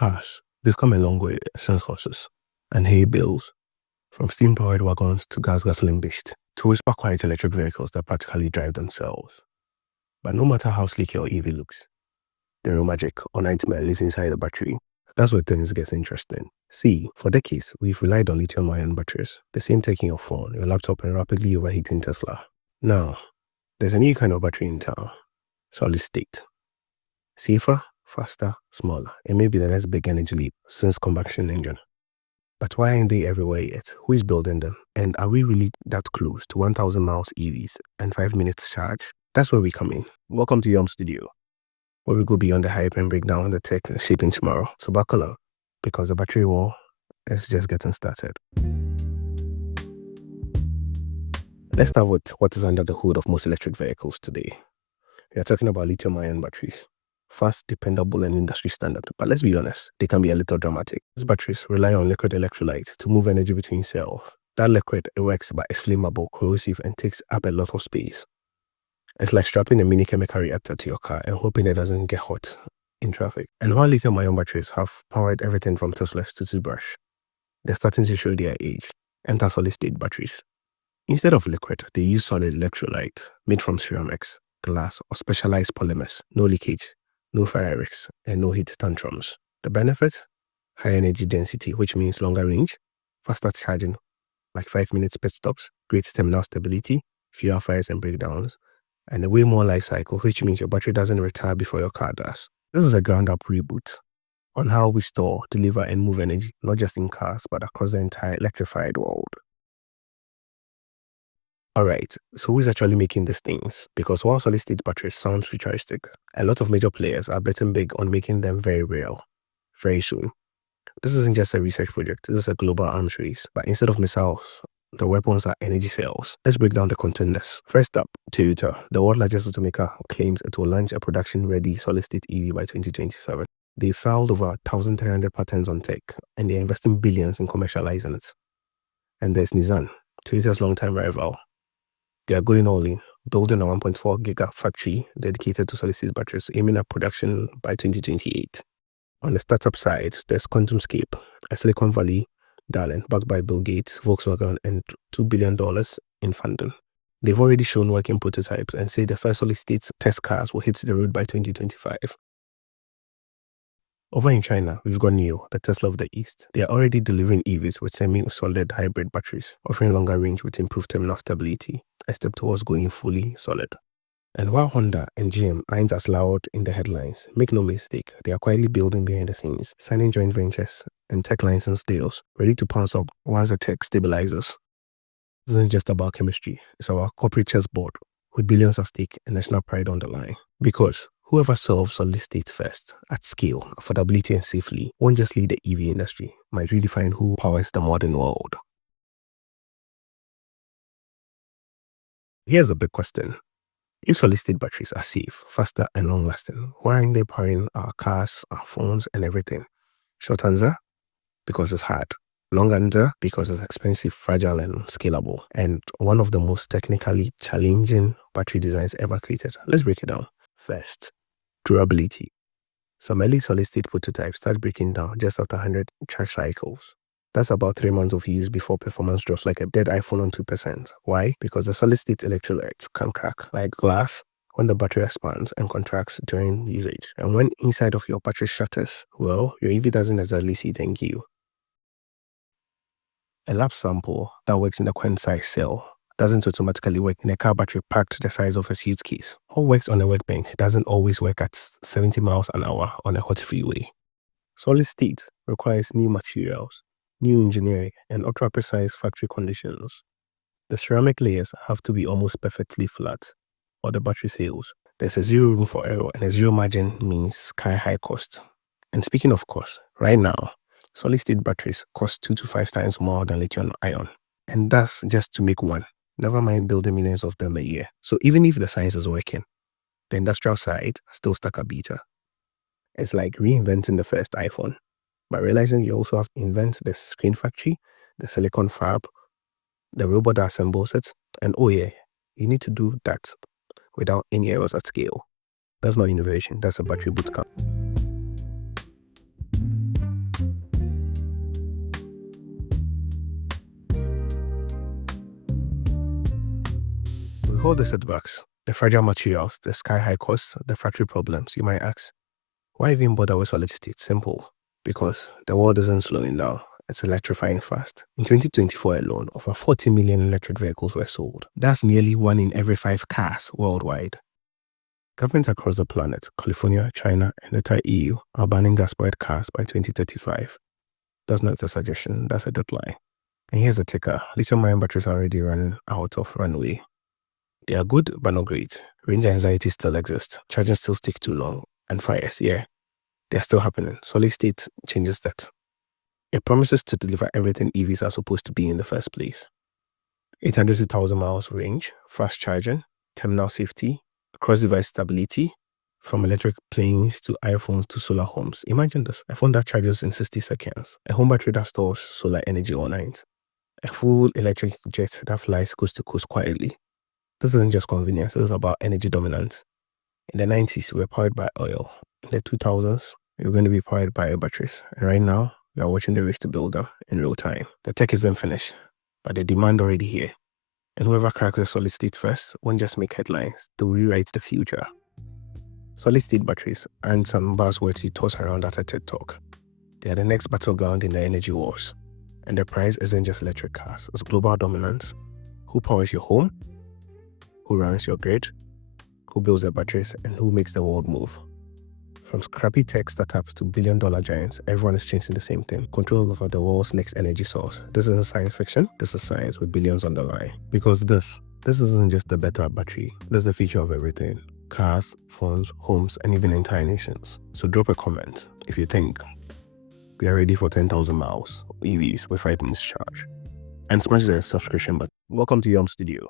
Cars, they've come a long way since horses and hay bales, from steam-powered wagons to gasoline-based, to whisper-quiet electric vehicles that practically drive themselves. But no matter how sleek your EV looks, the real magic or nightmare lives inside the battery. That's where things get interesting. See, for decades, we've relied on lithium-ion batteries, the same tech in your phone, your laptop, and rapidly overheating Tesla. Now, there's a new kind of battery in town, solid state. Safer, faster, smaller. It may be the next big energy leap since combustion engine. But why aren't they everywhere yet? Who is building them? And are we really that close to 1,000 miles EVs and 5 minutes charge? That's where we come in. Welcome to Yond Studio, where we go beyond the hype and break down the tech shaping tomorrow. So buckle up, because the battery war is just getting started. Let's start with what is under the hood of most electric vehicles today. We are talking about lithium-ion batteries. Fast, dependable, and industry standard. But let's be honest, they can be a little dramatic. These batteries rely on liquid electrolytes to move energy between cells. That liquid works but is flammable, corrosive, and takes up a lot of space. It's like strapping a mini chemical reactor to your car and hoping it doesn't get hot in traffic. And while lithium-ion batteries have powered everything from Teslas to toothbrush, they're starting to show their age. Enter solid-state batteries. Instead of liquid, they use solid electrolyte made from ceramics, glass, or specialized polymers. No leakage, no fire risks, and no heat tantrums. The benefit? High energy density, which means longer range, faster charging, like 5 minutes pit stops, great terminal stability, fewer fires and breakdowns, and a way more life cycle, which means your battery doesn't retire before your car does. This is a ground-up reboot on how we store, deliver, and move energy, not just in cars, but across the entire electrified world. Alright, so who's actually making these things? Because while solid-state batteries sound futuristic, a lot of major players are betting big on making them very real, very soon. This isn't just a research project, this is a global arms race. But instead of missiles, the weapons are energy cells. Let's break down the contenders. First up, Toyota, the world's largest automaker, claims it will launch a production-ready solid-state EV by 2027. They filed over 1,300 patents on tech, and they're investing billions in commercializing it. And there's Nissan, Toyota's longtime rival. They are going all in, building a 1.4 giga factory dedicated to solid-state batteries, aiming at production by 2028. On the startup side, there's QuantumScape, a Silicon Valley darling backed by Bill Gates, Volkswagen, and $2 billion in funding. They've already shown working prototypes and say the first solid-state test cars will hit the road by 2025. Over in China, we've got NIO, the Tesla of the East. They are already delivering EVs with semi-solid hybrid batteries, offering longer range with improved terminal stability, a step towards going fully solid. And while Honda and GM aren't as loud in the headlines, make no mistake, they are quietly building behind the scenes, signing joint ventures and tech license deals, ready to pounce up once the tech stabilizes. This isn't just about chemistry, it's our corporate chessboard, with billions at stake and national pride on the line. Because whoever solves solid state first, at scale, affordability, and safely, won't just lead the EV industry, might redefine who powers the modern world. Here's a big question. If solid-state batteries are safe, faster, and long-lasting, why aren't they powering our cars, our phones, and everything? Short answer? Because it's hard. Long answer? Because it's expensive, fragile, and scalable. And one of the most technically challenging battery designs ever created. Let's break it down. First, durability. Some early solid-state prototypes start breaking down just after 100 charge cycles. That's about 3 months of use before performance drops like a dead iPhone on 2%. Why? Because the solid-state electrolytes can crack like glass when the battery expands and contracts during usage. And when inside of your battery shatters, well, your EV doesn't exactly say thank you. A lab sample that works in a coin-size cell doesn't automatically work in a car battery packed the size of a suitcase. What works on a workbench doesn't always work at 70 miles an hour on a hot freeway. Solid-state requires new materials, new engineering, and ultra-precise factory conditions. The ceramic layers have to be almost perfectly flat, or the battery fails. There's a zero room for error, and a zero margin means sky-high cost. And speaking of cost, right now, solid-state batteries cost 2 to 5 times more than lithium-ion. And that's just to make one. Never mind building millions of them a year. So even if the science is working, the industrial side still stuck a beta. It's like reinventing the first iPhone, but realizing you also have to invent the screen factory, the silicon fab, the robot that assembles it, and oh yeah, you need to do that without any errors at scale. That's not innovation, that's a battery bootcamp. With all the setbacks, the fragile materials, the sky-high costs, the factory problems, you might ask, why even bother with solid state? Simple. Because the world isn't slowing down. It's electrifying fast. In 2024 alone, over 40 million electric vehicles were sold. That's nearly 1 in every 5 cars worldwide. Governments across the planet, California, China, and the entire EU, are banning gas-powered cars by 2035. That's not a suggestion, that's a deadline. And here's the ticker. Lithium-ion batteries are already running out of runway. They are good, but not great. Range anxiety still exists. Charging still takes too long. And fires, yeah, they're still happening. Solid state changes that. It promises to deliver everything EVs are supposed to be in the first place. 800 to 1,000 miles range, fast charging, terminal safety, cross-device stability, from electric planes to iPhones to solar homes. Imagine this, a phone that charges in 60 seconds, a home battery that stores solar energy all night, a full electric jet that flies coast to coast quietly. This isn't just convenience, this is about energy dominance. In the 90s, we were powered by oil. In the 2000s, we were going to be powered by batteries. And right now, we are watching the race to build them in real time. The tech isn't finished, but the demand already here. And whoever cracks the solid state first won't just make headlines, they'll rewrite the future. Solid state batteries aren't some buzzwords you toss around at a TED Talk. They are the next battleground in the energy wars. And the prize isn't just electric cars, it's global dominance. Who powers your home? Who runs your grid? Who builds the batteries? And who makes the world move? From scrappy tech startups to billion-dollar giants, everyone is chasing the same thing: control over the world's next energy source. This isn't science fiction, this is science with billions on the line. Because this isn't just a better battery, this is the future of everything. Cars, phones, homes, and even entire nations. So drop a comment if you think we are ready for 10,000 miles EVs with 5 minutes charge. And smash the subscription button. Welcome to Yond Studio.